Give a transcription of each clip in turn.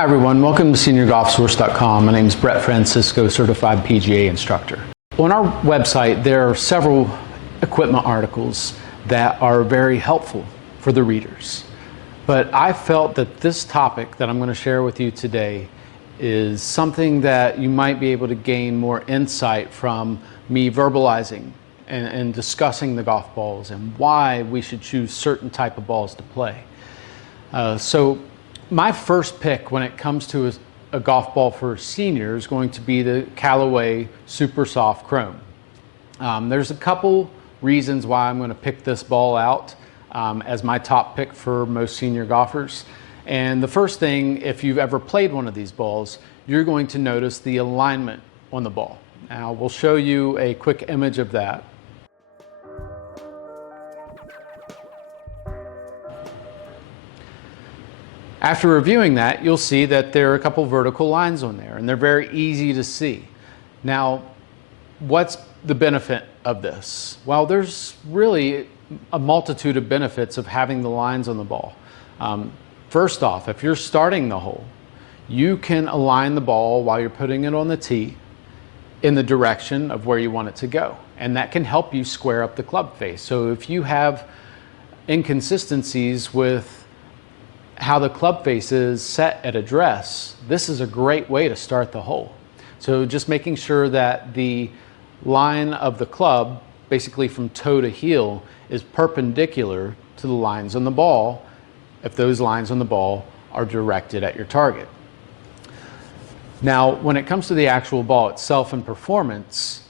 Hi everyone, welcome to SeniorGolfSource.com. My name is Brett Francisco, Certified PGA Instructor. On our website, there are several equipment articles that are very helpful for the readers. But I felt that this topic that I'm going to share with you today is something that you might be able to gain more insight from me verbalizing and discussing the golf balls and why we should choose certain type of balls to play. So my first pick when it comes to a golf ball for seniors is going to be the Callaway Supersoft Chrome. There's a couple reasons why I'm going to pick this ball out as my top pick for most senior golfers. And the first thing, if you've ever played one of these balls, you're going to notice the alignment on the ball. Now we'll show you a quick image of that. After reviewing that, you'll see that there are a couple vertical lines on there, and they're very easy to see. Now, what's the benefit of this? Well, there's really a multitude of benefits of having the lines on the ball. First off, if you're starting the hole, you can align the ball while you're putting it on the tee in the direction of where you want it to go. And that can help you square up the club face. So if you have inconsistencies with how the club face is set at address, this is a great way to start the hole. So just making sure that the line of the club, basically from toe to heel, is perpendicular to the lines on the ball if those lines on the ball are directed at your target. Now, when it comes to the actual ball itself and performance,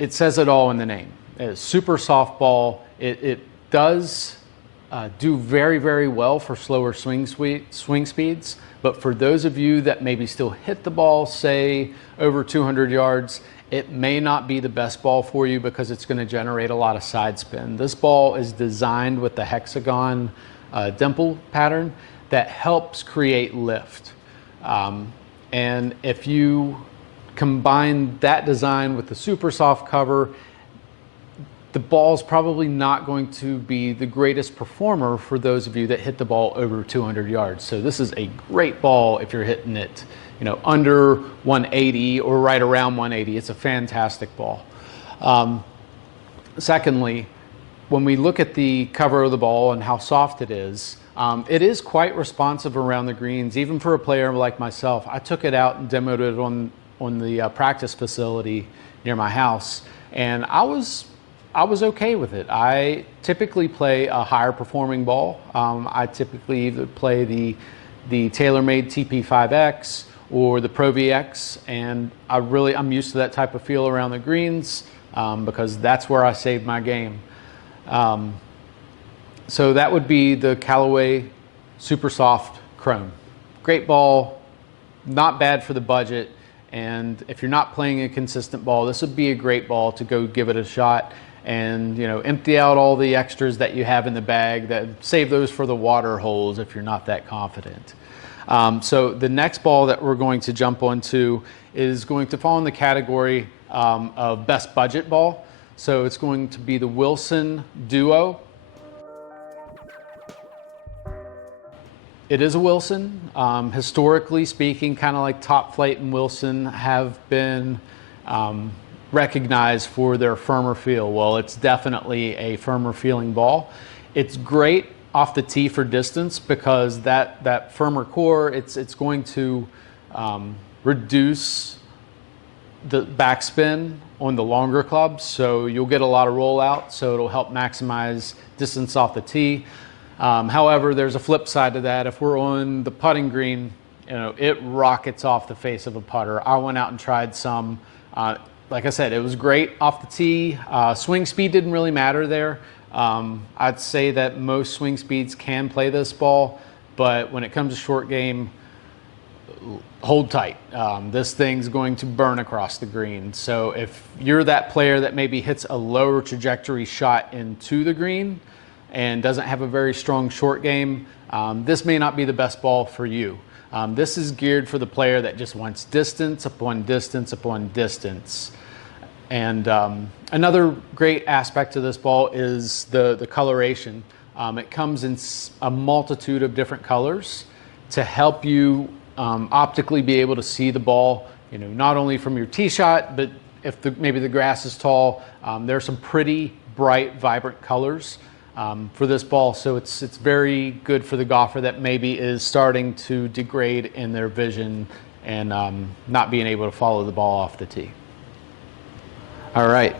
it says it all in the name. It's super soft ball. It does do very, very well for slower swing speeds. But for those of you that maybe still hit the ball, say over 200 yards, it may not be the best ball for you because it's going to generate a lot of side spin. This ball is designed with the hexagon dimple pattern that helps create lift. And if you combine that design with the super soft cover, the ball's probably not going to be the greatest performer for those of you that hit the ball over 200 yards. So this is a great ball if you're hitting it, under 180 or right around 180. It's a fantastic ball. Secondly, when we look at the cover of the ball and how soft it is quite responsive around the greens, even for a player like myself. I took it out and demoed it on the practice facility near my house, and I was okay with it. I typically play a higher performing ball. I typically either play the TaylorMade TP5X or the Pro VX, and I'm used to that type of feel around the greens because that's where I saved my game. So that would be the Callaway Supersoft Chrome. Great ball, not bad for the budget, and if you're not playing a consistent ball, this would be a great ball to go give it a shot and empty out all the extras that you have in the bag, save those for the water holes if you're not that confident. So the next ball that we're going to jump onto is going to fall in the category of best budget ball. So it's going to be the Wilson Duo. It is a Wilson. Historically speaking, kind of like Top Flight and Wilson have been recognized for their firmer feel. Well, it's definitely a firmer feeling ball. It's great off the tee for distance because that firmer core, it's going to reduce the backspin on the longer clubs, so you'll get a lot of rollout, so it'll help maximize distance off the tee. However, there's a flip side to that. If we're on the putting green, it rockets off the face of a putter. I went out and tried some. Like I said, it was great off the tee. Swing speed didn't really matter there. I'd say that most swing speeds can play this ball, but when it comes to short game, hold tight. This thing's going to burn across the green. So if you're that player that maybe hits a lower trajectory shot into the green and doesn't have a very strong short game, this may not be the best ball for you. This is geared for the player that just wants distance upon distance upon distance. And another great aspect to this ball is the coloration. It comes in a multitude of different colors to help you optically be able to see the ball, you know, not only from your tee shot, but if maybe the grass is tall. There are some pretty bright, vibrant colors for this ball, so it's very good for the golfer that maybe is starting to degrade in their vision and not being able to follow the ball off the tee. All right,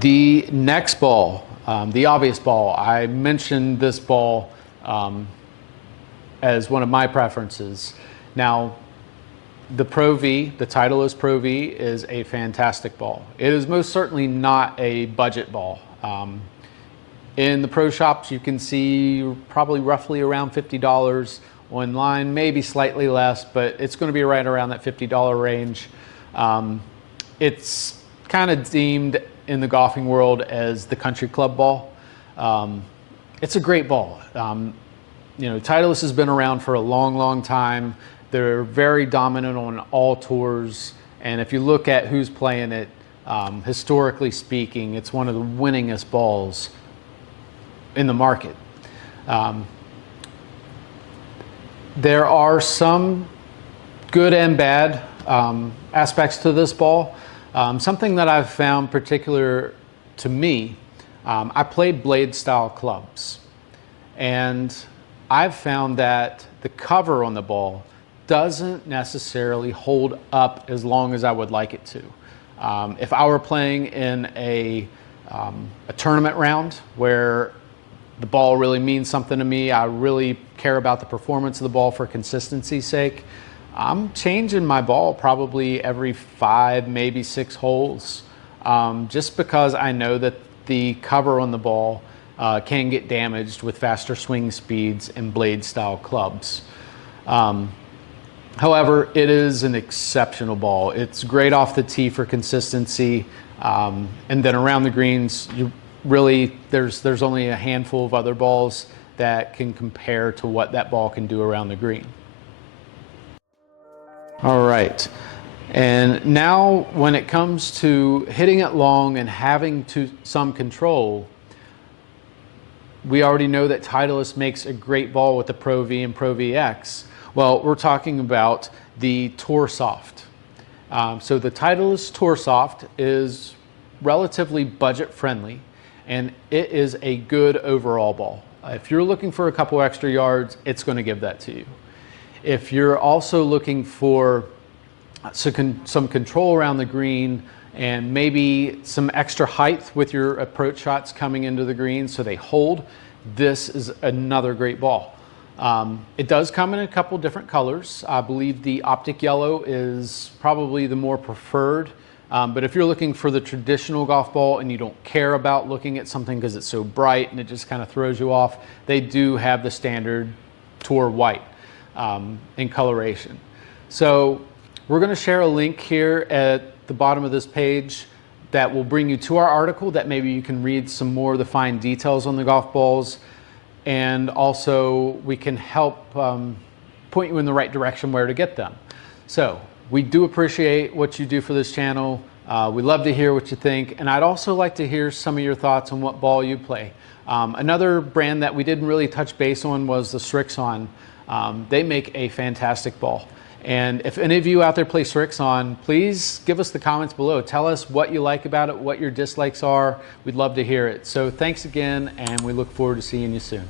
the next ball, the obvious ball. I mentioned this ball as one of my preferences. Now, the Pro V, the Titleist Pro V, is a fantastic ball. It is most certainly not a budget ball. In the pro shops, you can see probably roughly around $50 online, maybe slightly less, but it's going to be right around that $50 range. It's kind of deemed in the golfing world as the country club ball. It's a great ball. You know, Titleist has been around for a long, long time. They're very dominant on all tours, and if you look at who's playing it, historically speaking, it's one of the winningest balls in the market. There are some good and bad aspects to this ball. Something that I've found particular to me, I play blade style clubs, and I've found that the cover on the ball doesn't necessarily hold up as long as I would like it to. If I were playing in a tournament round where the ball really means something to me, I really care about the performance of the ball for consistency's sake, I'm changing my ball probably every 5, maybe 6 holes, just because I know that the cover on the ball can get damaged with faster swing speeds and blade style clubs. However, it is an exceptional ball. It's great off the tee for consistency, and then around the greens, there's only a handful of other balls that can compare to what that ball can do around the green. All right, and now when it comes to hitting it long and having some control, we already know that Titleist makes a great ball with the Pro V and Pro VX. Well, we're talking about the Supersoft. So the Titleist Supersoft is relatively budget friendly, and it is a good overall ball. If you're looking for a couple extra yards, it's going to give that to you. If you're also looking for some control around the green and maybe some extra height with your approach shots coming into the green so they hold, this is another great ball. It does come in a couple different colors. I believe the Optic Yellow is probably the more preferred. But if you're looking for the traditional golf ball and you don't care about looking at something because it's so bright and it just kind of throws you off, they do have the standard Tour White in coloration. So we're going to share a link here at the bottom of this page that will bring you to our article that maybe you can read some more of the fine details on the golf balls, and also we can help point you in the right direction where to get them. So we do appreciate what you do for this channel. We love to hear what you think, and I'd also like to hear some of your thoughts on what ball you play. Another brand that we didn't really touch base on was the Srixon. They make a fantastic ball. And if any of you out there play Srixon, please give us the comments below. Tell us what you like about it, what your dislikes are. We'd love to hear it. So thanks again, and we look forward to seeing you soon.